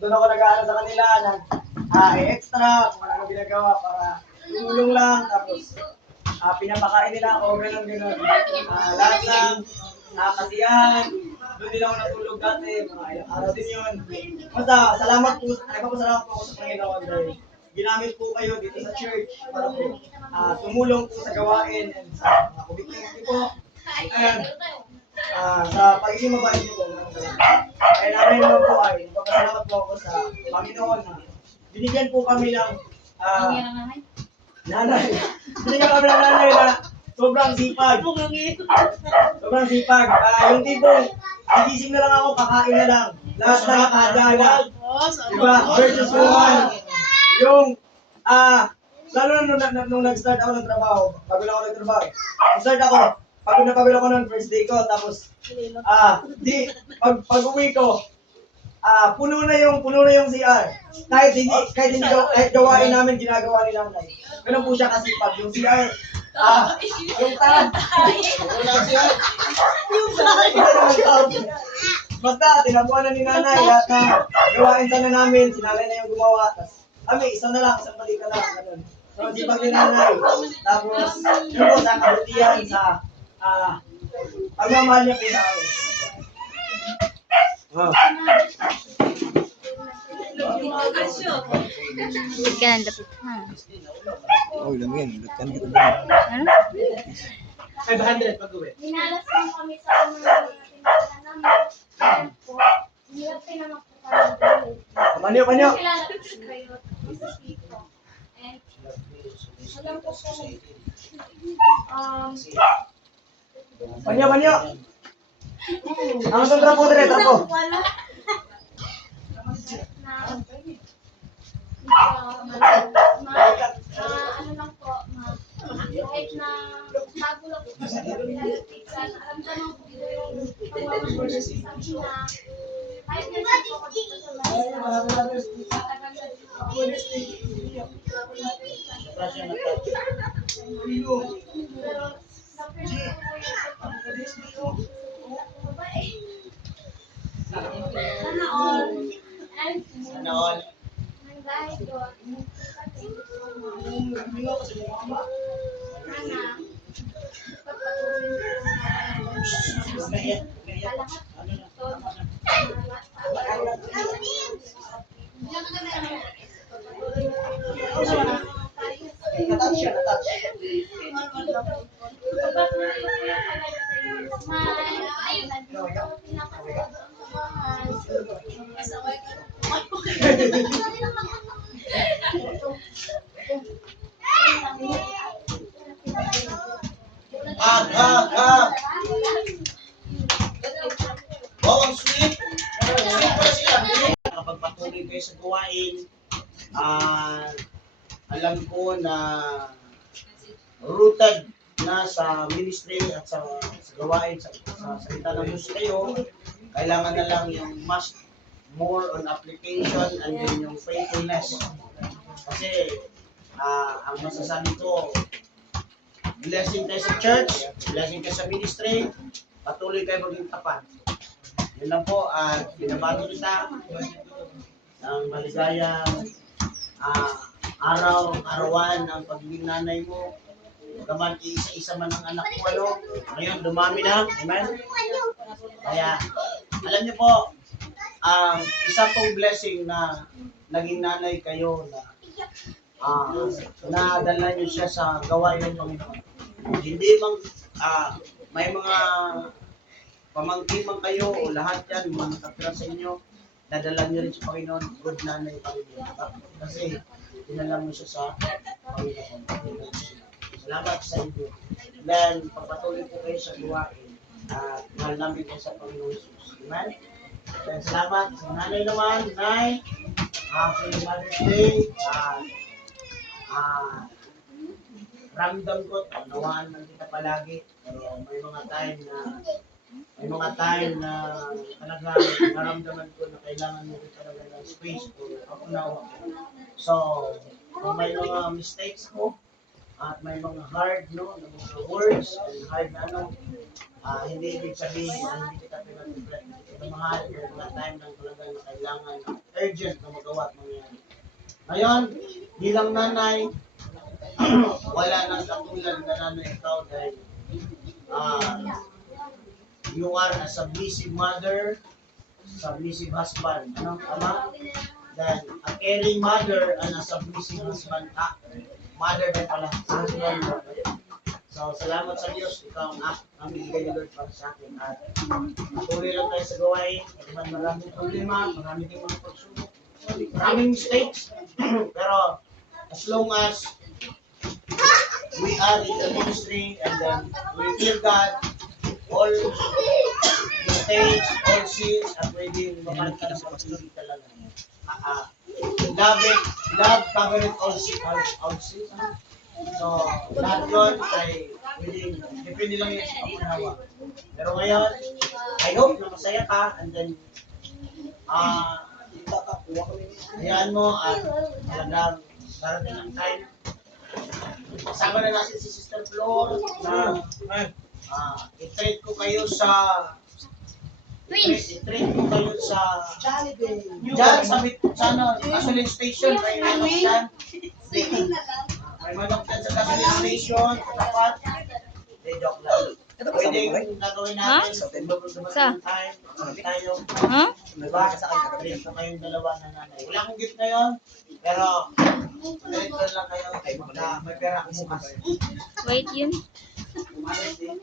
doon ako nag-aaral sa kanila, extra, kung ano ginagawa para tulong lang, tapos pinapakain nila ako, gano'n. Lahat ng kasiyahan, doon din ako natulog dati, mga ilang araw din yun. Basta, nagpapasalamat po ako sa Panginoon dahil ginamit po kayo dito sa church para po tumulong po sa gawain and sa mga commitment po. And sa pagiging mabait niyo po. Kaya namin naman po ay nagpapasalamat po ako sa Panginoon na binigyan po kami ng nanay. Binigyan kami ng nanay na sobrang sipag. Sobrang sipag. Yung tipong, nagising na lang ako, kakain na lang. Lahat na nakahadala. Diba? Versus woman. Yung, lalo na nung nag-start ako ng trabaho, bago lang ako nagtrabaho. Nag-start ako, pagod na pagod ako ng first day ko, tapos, pag uwi ko, puno na yung CR. Kahit gawain namin, ginagawa ni nanay. Ganun po siya kasipag. Yung CR, yung tangan. Basta, tinabuhan na ni nanay. Lahat na gawain sana namin, sinanay na yung gumawa. Tapos, isa na lang, isang balik na lang. Ganun. So, sipag ni nanay. Tapos, yun po sa kabutihan, sa pagmamahal niya po sa amin. Ganun dapat, ha? Oh, lang yan. Dagkan kita ba? Ano? 500 pag-uwi. Minalas lang kami sa tindahan namin. Hirap din naman po kami. Panyo. Kilala ko si kayo. Isa dito. And alam ko po Panyo. Ang itong trapo dire, trapo. Ano lang po, kahit na bago lang po sa pizza, naramdaman ko yung pagmamahal sa China. Kahit na po ako dito sa Sana all. And Sana all. nang dahil doon, sana pagpatuloy sa lahat Wow, ang sweet. Sweet pala sila. Kapag patuloy kayo sa gawain, alam ko na rooted na sa ministry at sa gawain, sa salita ng Diyos kayo, kailangan na lang yung more on application and then yung faithfulness. Kasi ang masasabi ko, blessing kayo sa church, blessing kayo sa ministry, patuloy kayo maging tapat. Yun lang po, at binabati kita ng maligayang arawan ng pagiging nanay mo. Gaman isa-isa man ang anak ko, ngayon dumami na, amen? Kaya, alam niyo po, isa pong blessing na naging nanay kayo na nadala niyo siya sa gawain ng Panginoon. Hindi mang may mga pamangkin man kayo o lahat yan, mga nakatira sa inyo, nadala niyo rin sa Panginoon, good nanay Panginoon. Kasi dinala mo siya sa Panginoon. Salamat sa inyo. Then, pagpatuloy po kayo sa gawain at mahal namin kayo sa Panginoon Jesus. Amen? Then, salamat sa nanay naman, Nay. Happy Mother's Day. Ramdam ko, nawaan man kita palagi. Pero may mga time na talaga naramdaman ko na kailangan mo rin talaga ng space for pag-unawa. So, kung may mga mistakes ko, at may mga hard, no, na mga words, and hard na hindi ibig sabihin na hindi kita pinag-mahal, may mga time lang talaga na kailangan urgent na magawa at mangyari. Ngayon, bilang nanay, wala nang katulad na nanay ikaw dahil you are a submissive mother, submissive husband. Ano? Tama? Dahil a caring mother and a submissive husband. Mother din pala. Husband. So, salamat sa Diyos. Ikaw ang bigay ni Lord para sa akin. At patuloy lang tayo sa gawain. Maraming problema, maraming din mga pagsubok. Maraming mistakes. Pero, as long as we are in the ministry and then we fear God, all mistakes, all sins, at pwede mapalitan sa pagsulit talaga. Love covereth all sins. So, lahat yun ay depende lang yun sa panganawa. Pero ngayon, I hope na masaya ka and then, hayaan mo at talagang darating ang time. Kasama na natin si Sister Flor na i-treat ko kayo sa i-treat ko kayo sa dyan sa gasoline station. May manok dyan. May manok dyan sa gasoline station. Dapat. Hindi, joke lang. Pwede yung gagawin natin. Sa? Time. Tayo. Ha? Diba? Treat ko kayong dalawa na nanay. Wala akong gift ngayon. Pero, treat ko lang kayo. May pera ako bukas. Wait, yun. Umalis din.